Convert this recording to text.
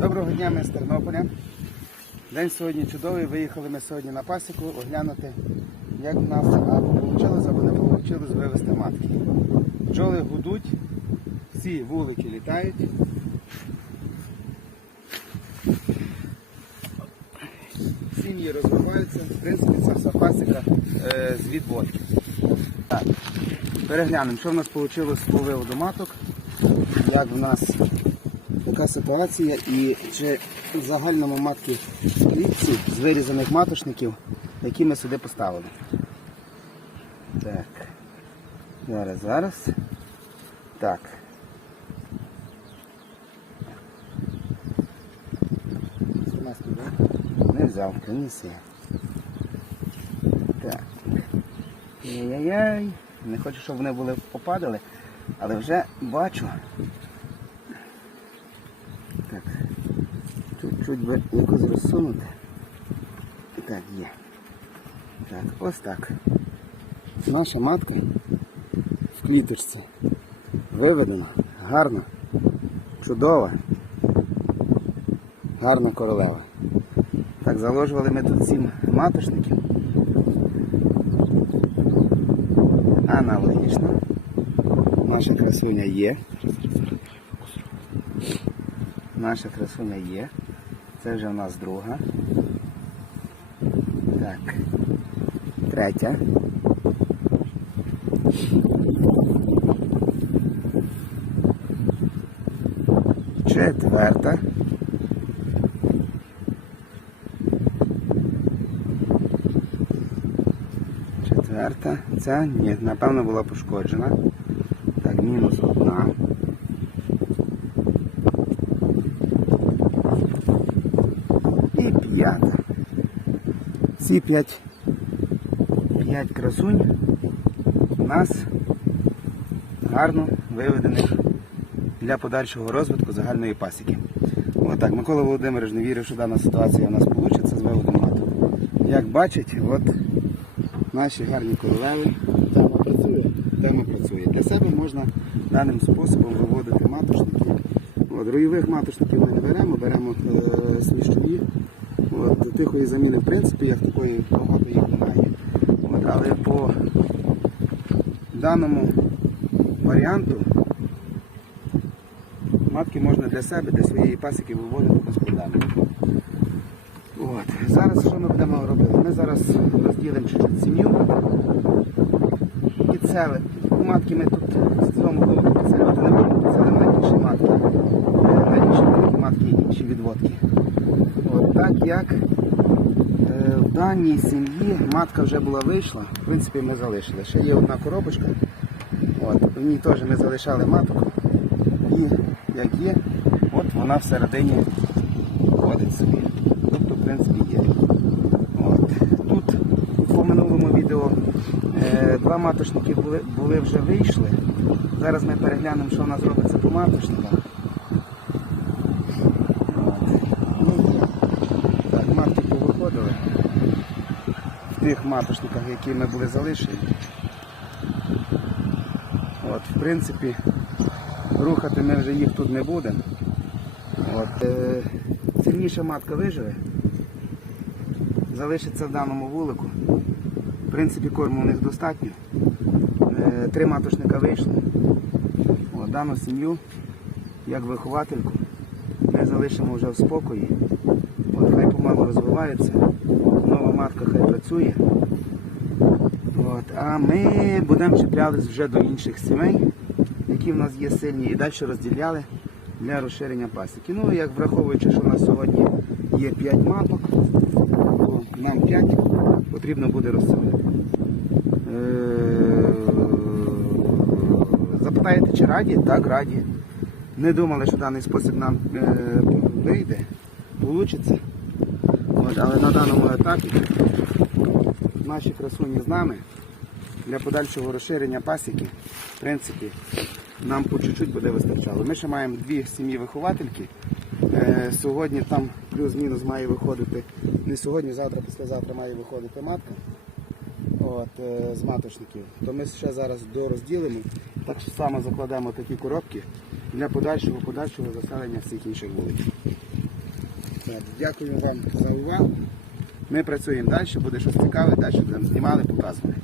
Доброго дня, ми з Тернополя. День сьогодні чудовий. Виїхали ми сьогодні на пасіку оглянути, як в нас або вийшло, або не вийшло вивезти матки. Бджоли гудуть, всі вулики літають. Сім'ї розвиваються. В принципі, це вся пасіка е, з відводки. Так, переглянемо, що в нас вийшло з виводу маток, як в нас така ситуація і чи в загальному матки клітці з вирізаних маточників, які ми сюди поставили. Так. Зараз, зараз. Так. У нас туди. Не взяв, принеси. Так. Яй-яй-яй. Не хочу, щоб вони були попадали, але вже бачу. Так. Чуть-чуть би якось розсунути. Так, є. Так, ось так. Наша матка в кліточці виведена, гарна, чудова, гарна королева. Так, заложували ми тут сім маточників. Аналогічно. Наша красуня є. Наша красуня є. Це вже в нас друга. Так. Третя. Четверта. Четверта. Ця ні, напевно була пошкоджена. Так, мінус одна. І п'ята. Ці п'ять, п'ять красунь у нас гарно виведених для подальшого розвитку загальної пасіки. Отак, Микола Володимирович не вірив, що дана ситуація у нас вийде з виводом маток. Як бачить, от наші гарні королеви, тема працює, тема працює. Для себе можна даним способом виводити маточники. От, ройових маточників ми не беремо, беремо е, сміщові. От, тихої заміни, в принципі, як такої багато їх немає. От, але по даному варіанту матки можна для себе, для своєї пасіки виводити без проблем. От. Зараз що ми будемо робити? Ми зараз розділимо чуть-чуть сім'ю. Підсели. Матки ми тут з цьому блоку підселювати не будемо, підселимо на інші матки. На інші матки інші відводки. От так як е, в даній сім'ї матка вже була вийшла, в принципі ми залишили. Ще є одна коробочка. От, в ній теж ми залишали маток. І як є, от вона всередині ходить собі. Тобто, в принципі, є. От. Тут по минулому відео е, два маточники були, були вже вийшли. Зараз ми переглянемо, що в нас робиться по маточниках. От. Ну, є. Так, матки повиходили в тих маточниках, які ми були залишені. От, в принципі, рухати ми вже їх тут не будемо. Е, сильніша матка виживе, залишиться в даному вулику. В принципі, корму у них достатньо. Е, три маточника вийшли. От, дану сім'ю, як виховательку, ми залишимо вже в спокої. От, хай помалу розвивається, нова матка хай працює. От, а ми будемо чіплятися вже до інших сімей, які в нас є сильні, і далі розділяли для розширення пасіки. Ну, як враховуючи, що у нас сьогодні є 5 маток, то нам 5 потрібно буде розселити. Е, Запитаєте, чи раді? Так, раді. Не думали, що даний спосіб нам е, вийде, вийде. От, але на даному етапі наші красуні з нами для подальшого розширення пасіки, в принципі, нам по чуть-чуть буде вистачало. Ми ще маємо дві сім'ї виховательки. Е, сьогодні там плюс-мінус має виходити, не сьогодні, завтра, післязавтра має виходити матка от, е, з маточників. То ми ще зараз дорозділимо, так само закладемо такі коробки для подальшого подальшого заселення всіх інших вуликів. Дякую вам за увагу. Ми працюємо далі, буде щось цікаве, далі будемо знімали, показували.